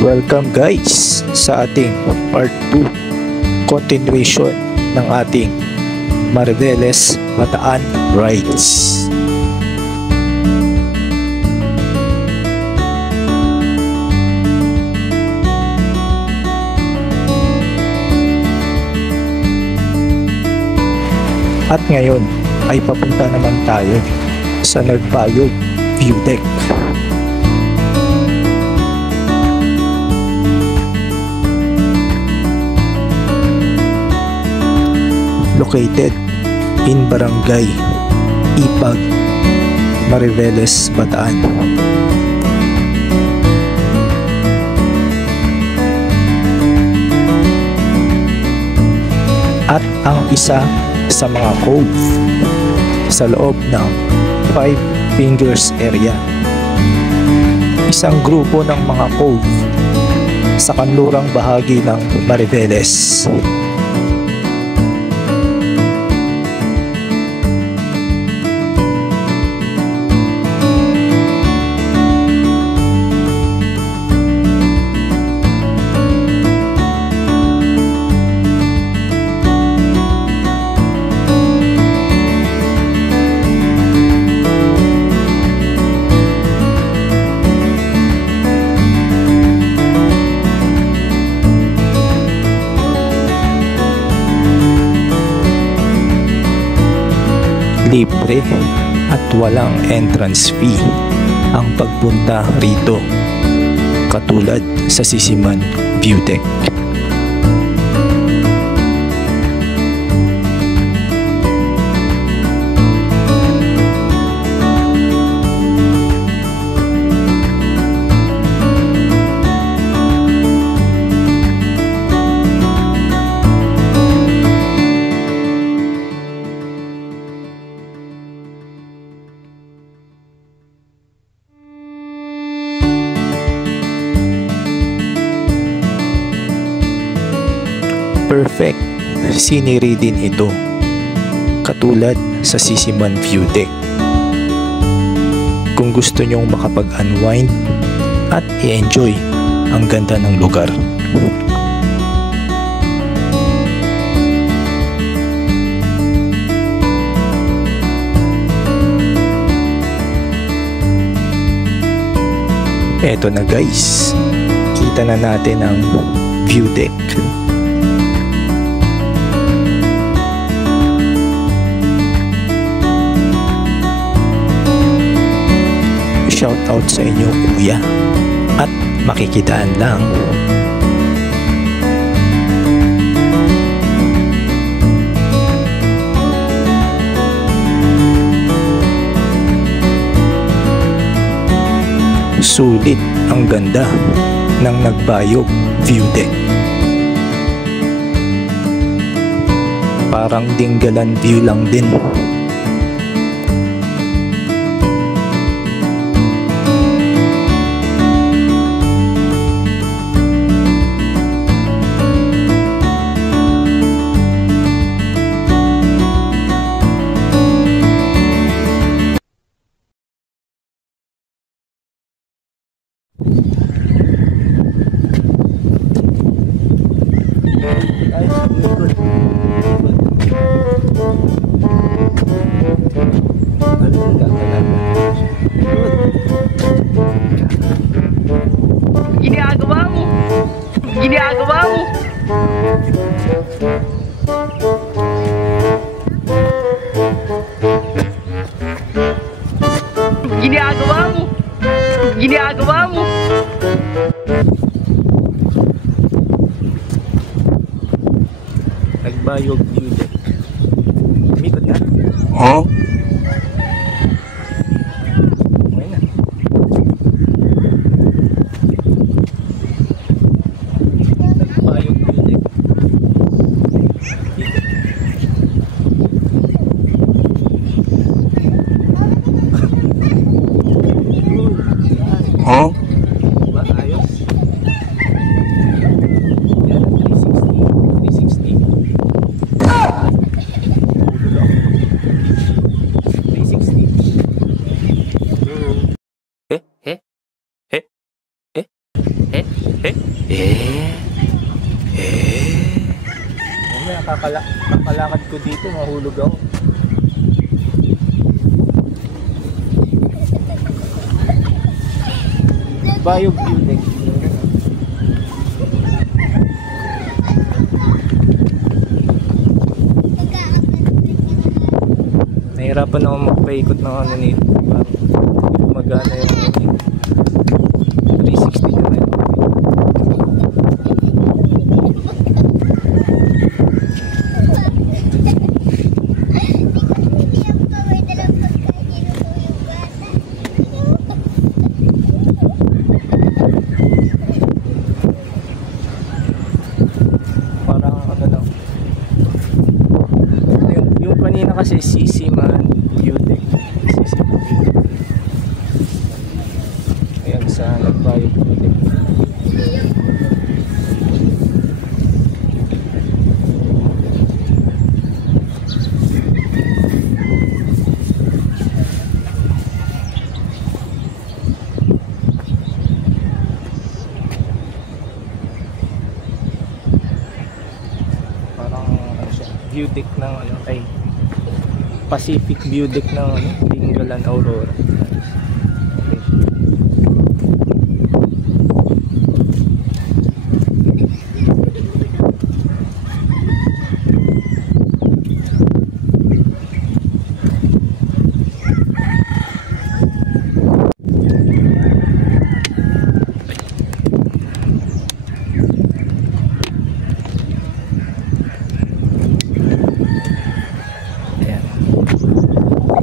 Welcome guys sa ating part 2 continuation ng ating Mariveles Bataan Rides. At ngayon ay papunta naman tayo sa Nagbayog View Deck. Located in Barangay Ipag, Mariveles, Bataan. At ang isa sa mga cove sa loob ng Five Fingers area. Isang grupo ng mga cove sa kanlurang bahagi ng Mariveles. Libre at walang entrance fee ang pagpunta rito, katulad sa Sisiman View Deck. Perfect scenery din ito, katulad sa Sisiman View Deck. Kung gusto nyong makapag-unwind at i-enjoy ang ganda ng lugar. Eto na guys, kita na natin ang view deck. Shout out sa inyo kuya, at makikitaan lang. Sulit ang ganda ng Nagbayog View Deck. Parang Dinggalan view lang din. Ginagawa mo! Ginagawa mo! Ginagawa mo! Ginagawa mo! Nagbayog View Deck. Umikot na? Huh? Huh? Diba? Ayos. Yan, 360. 360. Eh? Mamaya kakalakad ko dito, mahulog ako. Bayog building. Nahirapan ako magpaikot ng ano nito. Magana yung 360 na yun. Kanina kasi Sisiman View Deck. Sisiman View Deck. Ayan sa Nagbayog View Deck. Parang ano siya, view deck ng ano kay Pacific View Deck ng Dingalan, Aurora.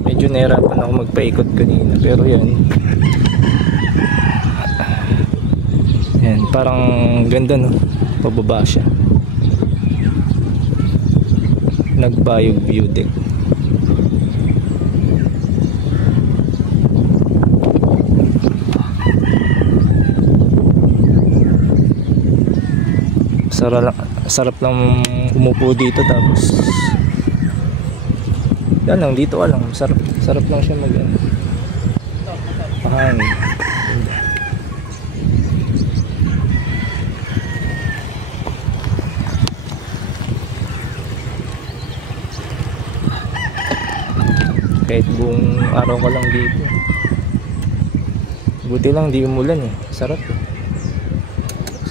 Medyo nahirapan ako magpaikot kanina, pero yan parang ganda, no? Pababa siya. Nagbayog View Deck. Sarap lang umupo dito, tapos yan lang, dito ka lang. Sarap lang siya pahangin. Kahit buong araw ka lang dito. Buti lang di umulan eh. Sarap eh.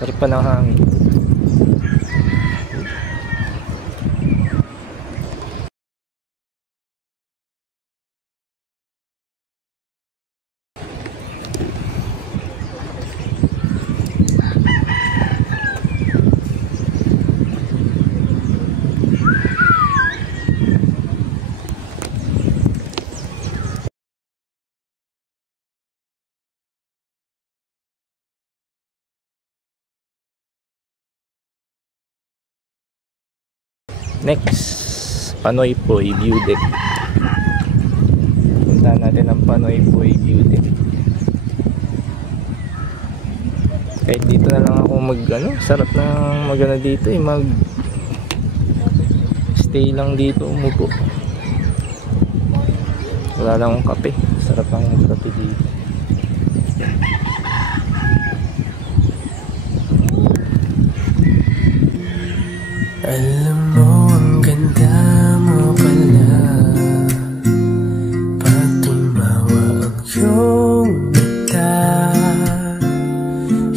Sarap pa ng hangin. Next, Panoy Poy View Deck. Punta natin ang Panoy Poy View Deck. Kahit dito na lang ako sarap na dito eh, stay lang dito, umupo. Wala lang akong kape. Sarap lang ang kape dito. Alam mo, ang ganda mo pala pag tumawa ang iyong mata.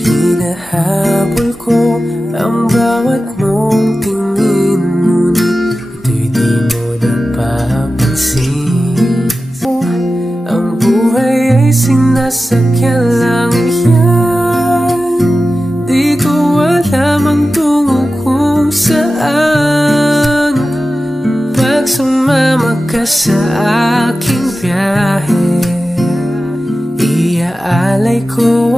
Hinahabol ko ang bawat mong tingin, ngunit ito'y di mo napapansin. Ang buhay ay sinasakyan lang yan. Di ko alam ang tungo kung saan. Pag sumama ka sa aking biyahe, iaalay ko